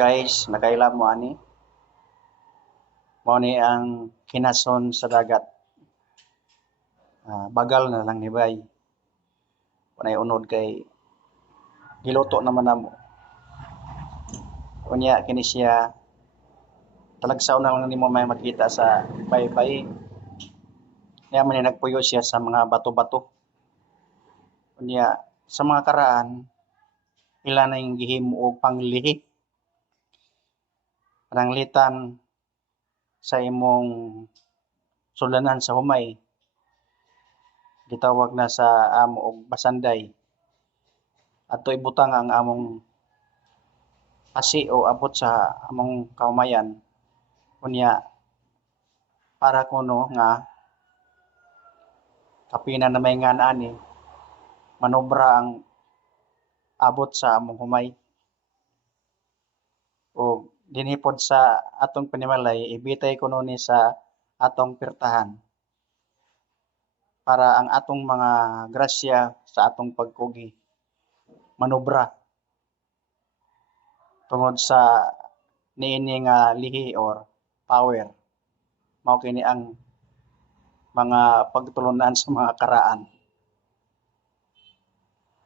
Guys, nakailam mo ani. Mao ni ang kinason sa dagat. Bagal na lang ni bay. Panay unod kay giluto naman namo. Unya kini siya talagsaw na lang nimo may makita sa baybay. Kaya man nagpuyo siya sa mga bato-bato. Unya sa mga karaan ila na yung gihimo og panglihi. Pananglitan sa imong sulanan sa humay. Gitawag na sa amo og basanday. Ato ibutang ang among pasi o abot sa among kaumayan. Unya para kuno nga kapina na may nga ani manobra ang abot sa among humay. O dinhipod sa atong panimalay ibitay kuno ni sa atong pirtahan para ang atong mga grasya sa atong pagkugi manobra tungod sa niini nga lihi or power. Mao kini ang mga pagtulunan sa mga karaan.